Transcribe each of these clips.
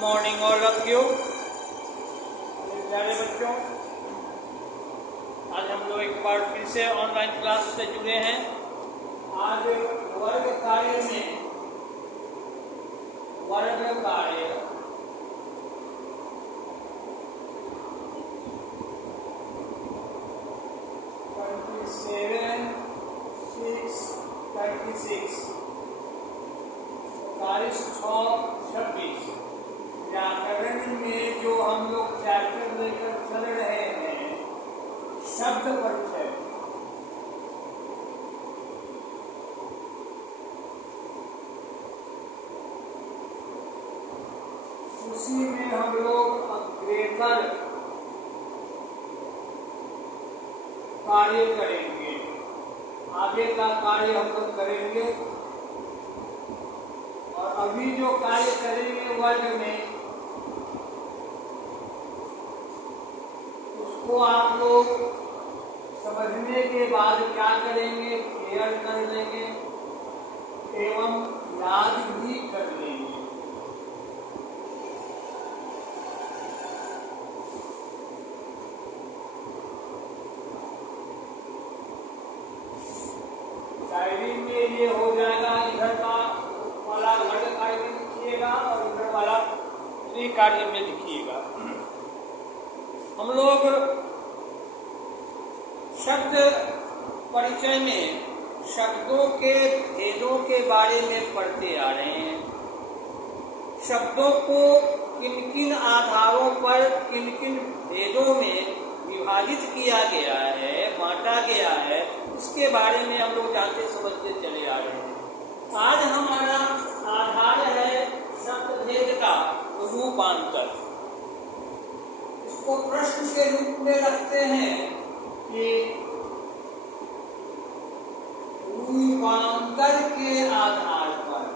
Morning all of you प्यारे बच्चों। आज हम लोग एक बार फिर से ऑनलाइन क्लास से जुड़े हैं। आज वर्ग कार्य में वर्ग कार्य 27, 6, 36 तारीख 6-26 व्याकरण में जो हम लोग चैप्टर लेकर चल रहे हैं शब्द परिचय, उसी में हम लोग अग्रेतर कार्य करेंगे। आगे का कार्य हम लोग करेंगे और अभी जो कार्य करेंगे वर्ग में उसको आप लोग समझने के बाद क्या करेंगे, क्लियर कर लेंगे एवं याद भी कर लेंगे। डायरी में ये हो जाएगा, इधर का वाला वर्ग कार्य में लिखिएगा और इधर वाला त्रि कार्य में लिखिएगा। हम लोग शब्द परिचय में शब्दों के भेदों के बारे में पढ़ते आ रहे हैं। शब्दों को किन किन आधारों पर किन किन भेदों में विभाजित किया गया है, बांटा गया है, इसके बारे में हम लोग जानते समझते चले आ रहे हैं। आज हमारा आधार है शब्द भेद का रूपांतर। इसको प्रश्न के रूप में रखते हैं कि रूपांतर के आधार पर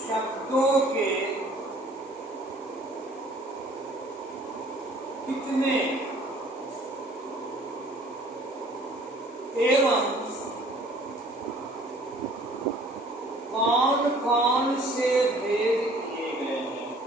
शब्दों के कितने एवं कौन कौन से भेद किए गए हैं।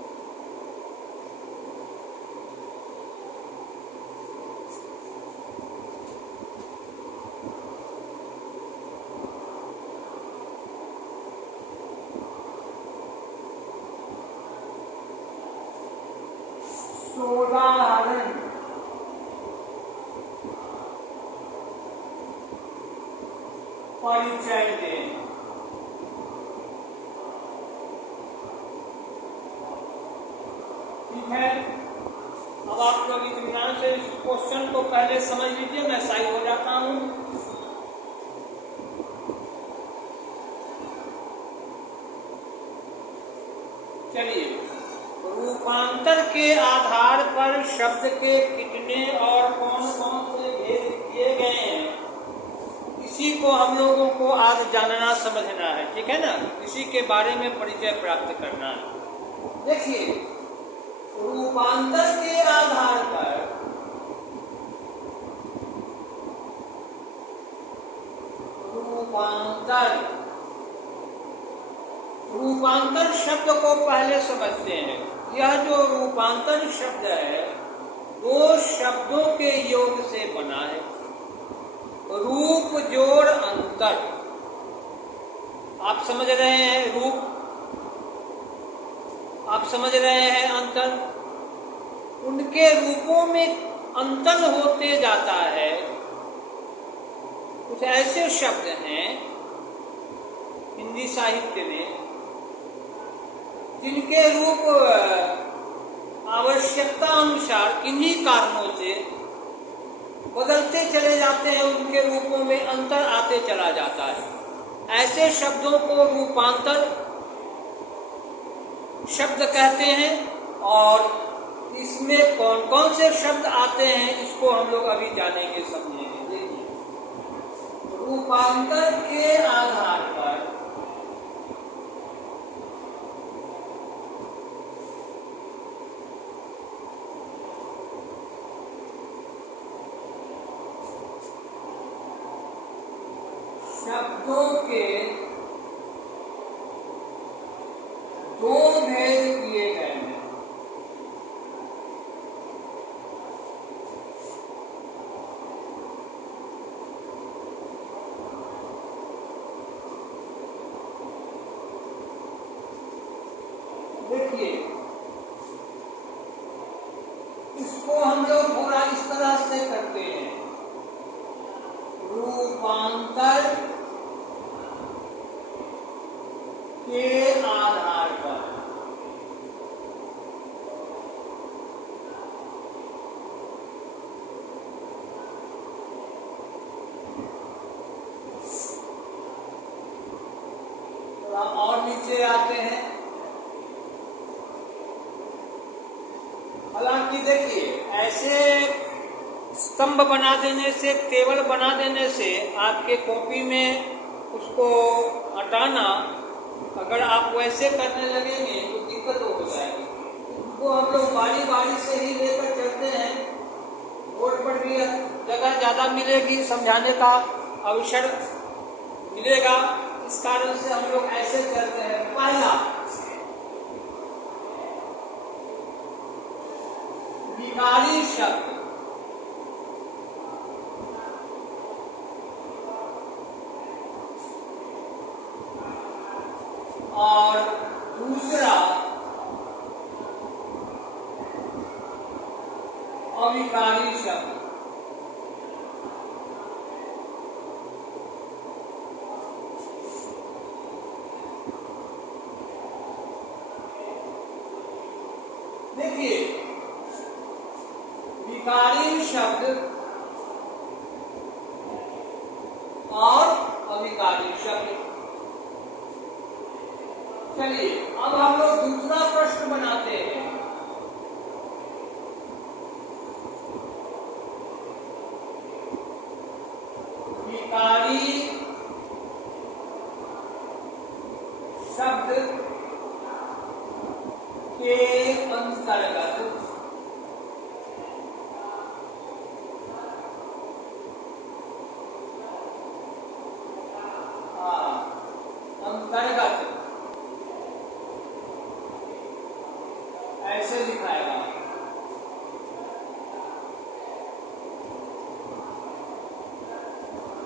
उदाहरण परिचय दें। ठीक है, अब आप लोग इत्मीनान से इस क्वेश्चन को पहले समझ लीजिए, मैं साइड हो जाता हूं। चलिए, रूपांतर के आधार पर शब्द के कितने और कौन कौन से भेद किए गए हैं, इसी को हम लोगों को आज जानना समझना है। ठीक है ना, इसी के बारे में परिचय प्राप्त करना है। देखिए, रूपांतर के आधार पर रूपांतर शब्द को पहले समझते हैं। यह जो रूपांतर शब्द है वो शब्दों के योग से बना है। रूप जोड़ अंतर, आप समझ रहे हैं, रूप आप समझ रहे हैं, अंतर, उनके रूपों में अंतर होते जाता है। कुछ ऐसे शब्द हैं हिंदी साहित्य में जिनके रूप आवश्यकता अनुसार किन्हीं कारणों से बदलते चले जाते हैं, उनके रूपों में अंतर आते चला जाता है। ऐसे शब्दों को रूपांतर शब्द कहते हैं और इसमें कौन कौन से शब्द आते हैं इसको हम लोग अभी जानेंगे, समझेंगे। देखिए, रूपांतर के आधार पर शब्दों के दो भेद किए गए हैं। देखिए, इसको हम लोग थोड़ा इस तरह से करते हैं, रूपांतर के आधार पर। थोड़ा और नीचे आते हैं। हालांकि देखिए, ऐसे स्तंभ बना देने से, टेबल बना देने से आपके कॉपी में उसको हटाना, अगर आप वैसे करने लगेंगे तो दिक्कत हो जाएगी। उनको हम लोग बारी बारी से ही लेकर चलते हैं। बोर्ड पर भी जगह ज़्यादा मिलेगी, समझाने का अवसर मिलेगा, इस कारण से हम लोग ऐसे चलते हैं। पहला, विकारी शब्द। और दूसरा, अविकारी शब्द। देखिए, विकारी शब्द और अविकारी शब्द। चलिए, अब हम लोग दूसरा प्रश्न बनाते हैं। विकारी शब्द के अंतर्गत ऐसे दिखाएगा।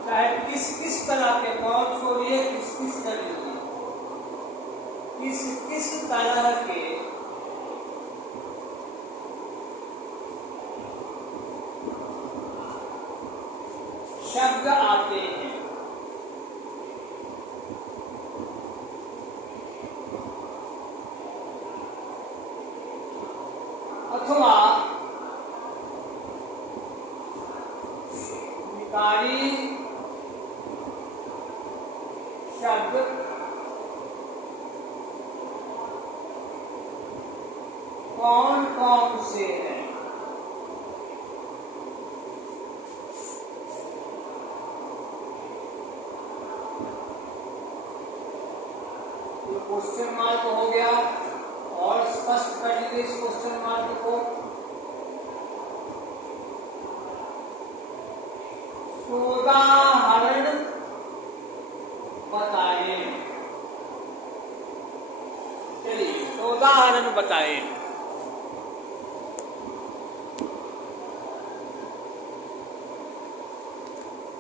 चाहे किस किस तरह के, कौन छोड़िए, किस किस तरह के, किस तरह के शब्द आते हैं। अथवा विकारी शब्द कौन कौन से हैं? ये क्वेश्चन मार्क हो गया, और स्पष्ट कर लीजिए इस क्वेश्चन मार्क को। उदाहरण बताएं। चलिए, उदाहरण बताएं।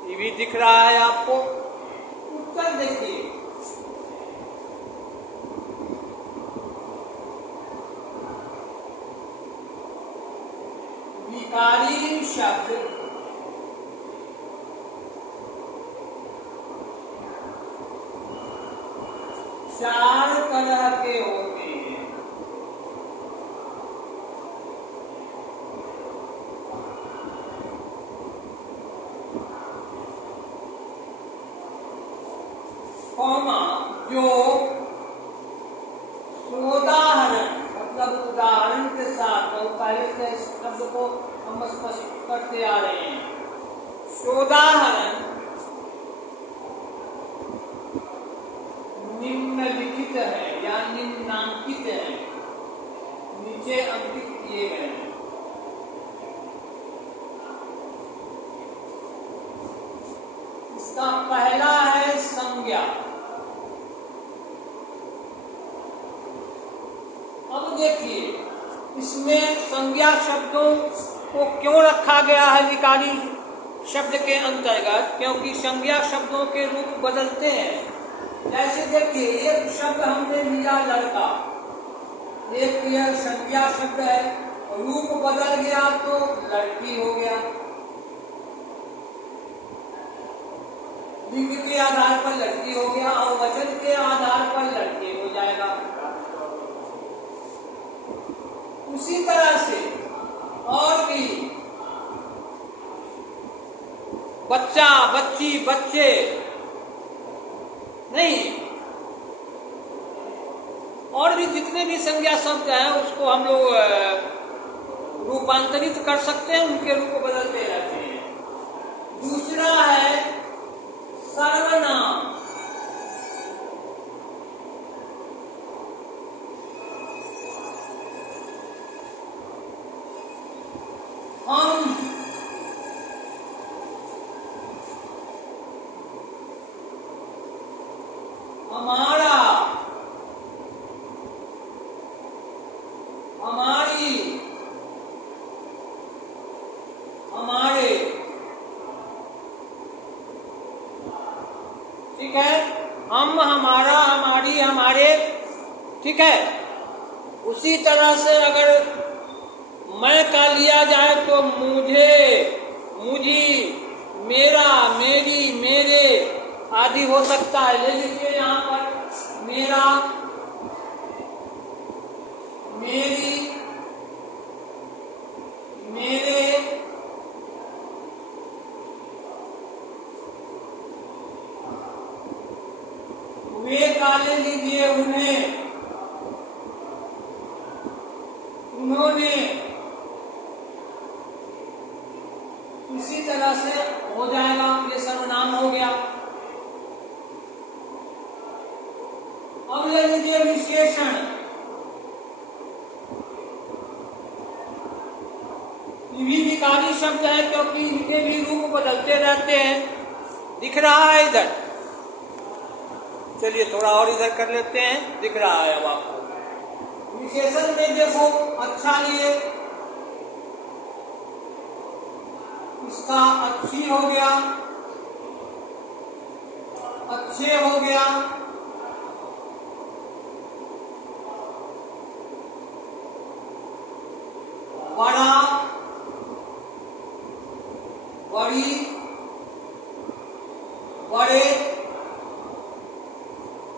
ये भी दिख रहा है आपको। उत्तर देखिए, विकारी शब्द चार तरह के होते हैं। कौमा, जो उदाहरण, मतलब उदाहरण के साथ, और पहले से शब्द को हम स्पष्ट करते आ रहे हैं। उदाहरण निम्नलिखित है या निम्नांकित है, नीचे अंकित किए गए हैं। इसका पहला है संज्ञा। अब देखिए इसमें संज्ञा शब्दों को क्यों रखा गया है विकारी शब्द के अंतर्गत, क्योंकि संज्ञा शब्दों के रूप बदलते हैं। जैसे देखिए एक शब्द हमने लिया लड़का, एक यह संज्ञा शब्द है, रूप बदल गया तो लड़की हो गया। लिंग के आधार पर लड़की हो गया और वचन के आधार पर लड़के हो जाएगा। उसी तरह से और भी बच्चा, बच्ची, बच्चे नहीं, और भी जितने भी संज्ञा शब्द हैं उसको हम लोग रूपांतरित कर सकते हैं, उनके रूप बदलते रहते हैं। दूसरा है सर्वनाम। हम, हमारा, हमारी, हमारे, ठीक है। हम, हमारा, हमारी, हमारे, ठीक है। उसी तरह से अगर मैं का लिया जाए तो मुझे, मुझी, मेरा, मेरी, मेरे आदि हो सकता है। ले लीजिए यहाँ पर मेरा, मेरी, मेरे, वे का ले लीजिए उन्हें, उन्होंने, इसी तरह से हो जाएगा। ये सर्वनाम हो गया। अब ले लीजिए विशेषण। ये भी विकारी शब्द है क्योंकि इनके भी रूप बदलते रहते हैं। दिख रहा है इधर, चलिए थोड़ा और इधर कर लेते हैं, दिख रहा है अब आपको। विशेषण में देखो अच्छा लिए, इसका अच्छी हो गया, अच्छे हो गया, बड़ा, बड़ी, बड़े,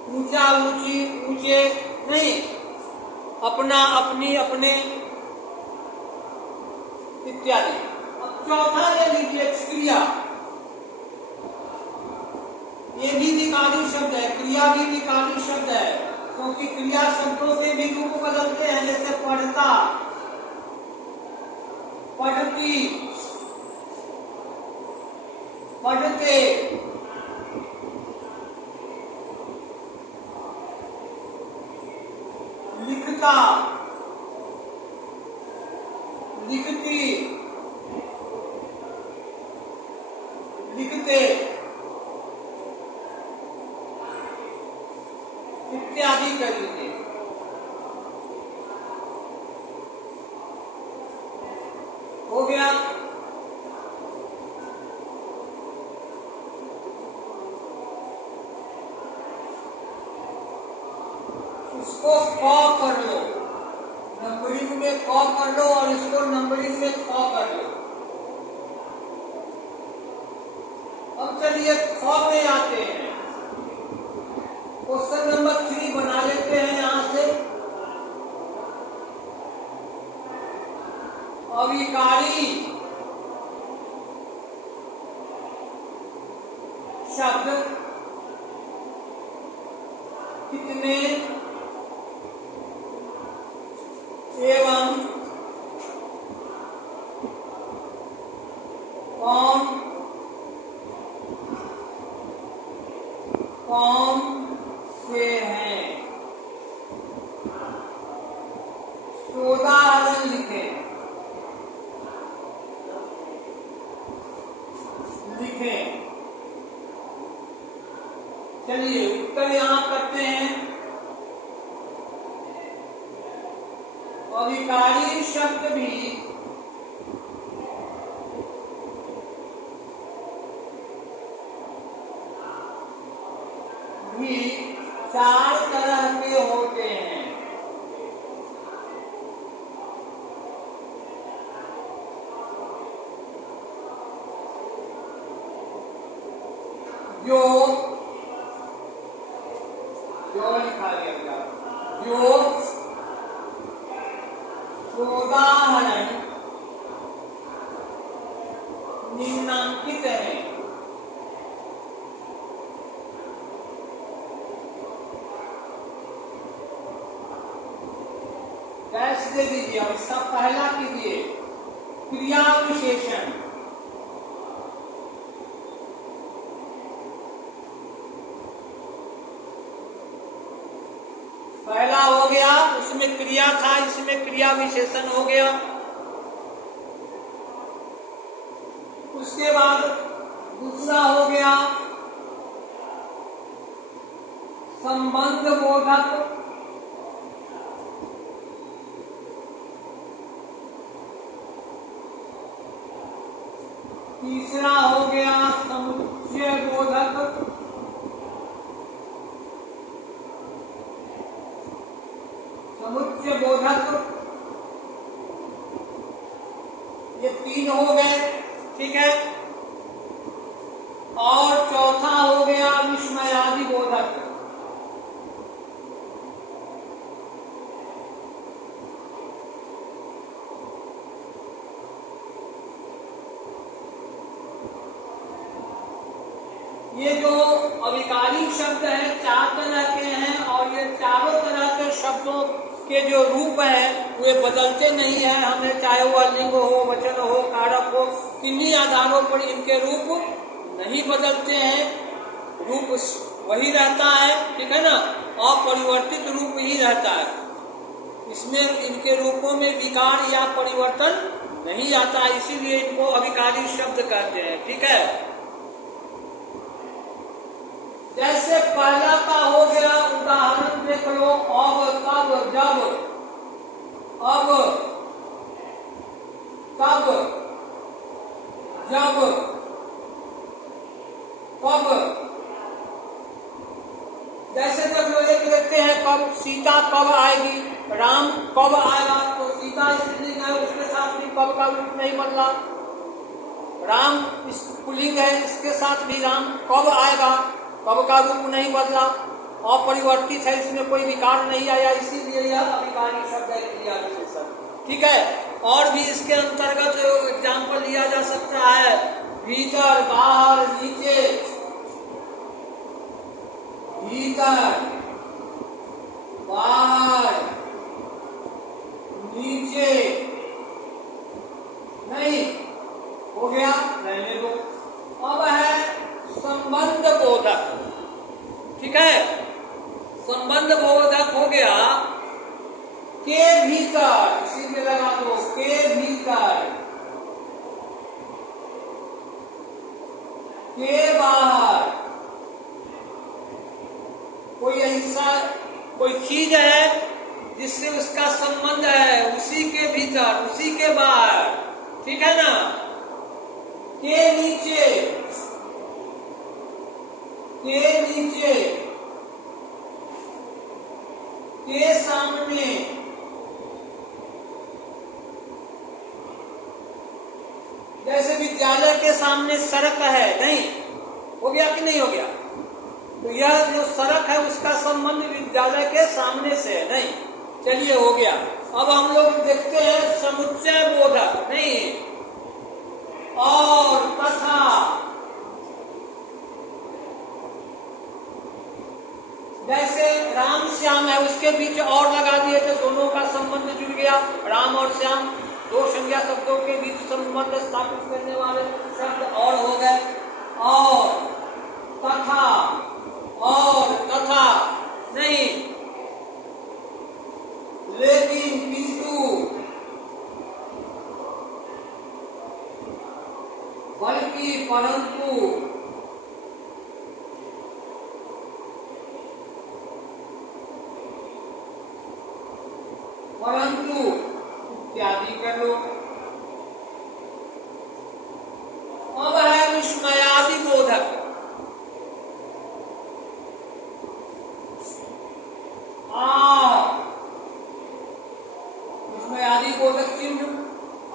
ऊंचा, ऊंची, ऊंचे नहीं, अपना, अपनी, अपने इत्यादि। अब चौथा ले लीजिए क्रिया। ये भी विकारी शब्द है, क्रिया भी विकारी शब्द है क्योंकि क्रिया शब्दों से भी रूप बदलते हैं। जैसे पढ़ता, पढ़ती, पढ़ते, लिखता, लिखती, लिखते इत्यादि कर लीजिए। हो गया। इसको क कर लो, नंबरिंग में क कर लो और इसको नंबरिंग में ख कर लो। अब चलिए ख में आते हैं। क्वेश्चन नंबर 3 बना लेते हैं यहां से। अविकारी शब्द कितने एवं कौन कौन से हैं? उदाहरण लिखें। लिखकर यहाँ करते हैं। अविकारी शब्द भी चार तरह के होते हैं। जो लिखा गया, जो उदाहरण निम्नांकित है। कैसे दे दीजिए, अब इसका पहला कीजिए क्रिया विशेषण। पहला हो गया, उसमें क्रिया था, इसमें क्रिया विशेषण हो गया। उसके बाद दूसरा हो गया संबंध बोधक। तीसरा हो गया समुच्चय बोधक। समुच्चय बोधक, ये तीन हो गए, ठीक है। और चौथा हो गया विस्मयादि बोधक। ये जो अविकारी शब्द है चार तरह के हैं, और ये चारों तरह के शब्दों के जो रूप हैं वे बदलते नहीं हैं। हमें चाहे वह लिंग हो, वचन हो, कारक हो, किन्हीं आधारों पर इनके रूप नहीं बदलते हैं। रूप वही रहता है, ठीक है ना, अपरिवर्तित रूप ही रहता है। इसमें इनके रूपों में विकार या परिवर्तन नहीं आता, इसीलिए इनको अविकारी शब्द कहते हैं, ठीक है। जैसे पहला का हो गया उदाहरण देख लो, अब, कब, जब, अब, कब, जब, कब। जैसे जब लोग एक देखते हैं कब सीता कब आएगी, राम कब आएगा, तो सीता स्त्रीलिंग है, उसके साथ भी कब का रूप नहीं बदला। राम पुल्लिंग है, इसके साथ भी राम कब आएगा, कब का रूप नहीं बदला, अपरिवर्तित है, इसमें कोई विकार नहीं आया, इसीलिए यह अविकारी शब्द है, क्रिया विशेषण, ठीक है। और भी इसके अंतर्गत एग्जाम्पल लिया जा सकता है, भीतर, बाहर, नीचे, भीतर, बाहर, नीचे, नहीं हो गया, रहने दो। अब है संबंध बोधक, ठीक है। संबंध बोधक हो गया के भीतर, इसी में लगा दो, के भीतर, के बाहर। कोई ऐसा कोई चीज है जिससे उसका संबंध है, उसी के भीतर, उसी के बाहर, ठीक है ना। के नीचे, के नीचे, के सामने, जैसे विद्यालय के सामने सड़क है, नहीं हो गया कि नहीं हो गया, तो यह जो सड़क है उसका संबंध विद्यालय के सामने से है, नहीं, चलिए हो गया। अब हम लोग देखते हैं समुच्चय बोधक, नहीं, और तथा, जैसे राम श्याम है, उसके बीच और लगा दिए तो दोनों का संबंध जुड़ गया। राम और श्याम दो संज्ञा शब्दों के बीच संबंध स्थापित करने वाले शब्द और हो गए। और तथा, और तथा नहीं, लेकिन, किंतु, बल्कि, परंतु, इत्यादि कर लो। अब है विस्मयादि बोधक। विस्मयादि बोधक चिन्ह,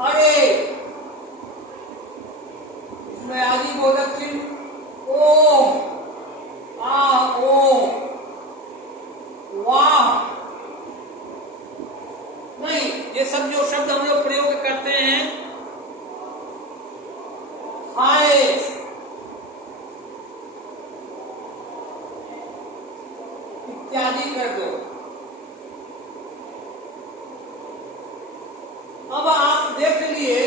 अरे विस्मयादि बोधक चिन्ह ओ, ओ, वाह। नहीं, ये सब जो शब्द हम लोग प्रयोग करते हैं, हाय, इत्यादि कर दो। अब आप देख लिए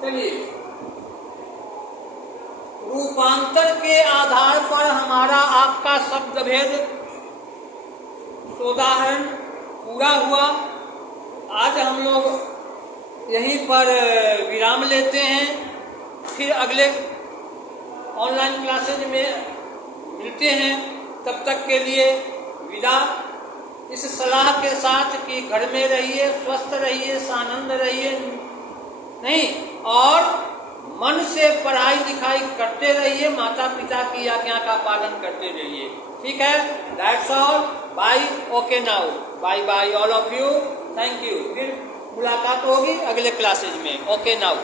चलिए, रूपांतर के आधार पर हमारा आपका शब्द भेद सोदाहरण पूरा हुआ। आज हम लोग यहीं पर विराम लेते हैं, फिर अगले ऑनलाइन क्लासेज में मिलते हैं। तब तक के लिए विदा, इस सलाह के साथ कि घर में रहिए, स्वस्थ रहिए, सानंद रहिए, नहीं, और मन से पढ़ाई लिखाई करते रहिए, माता पिता की आज्ञा का पालन करते रहिए। ठीक है, that's all, bye, okay now, bye bye all of you, thank you. फिर मुलाकात होगी अगले क्लासेज में, ओके नाउ।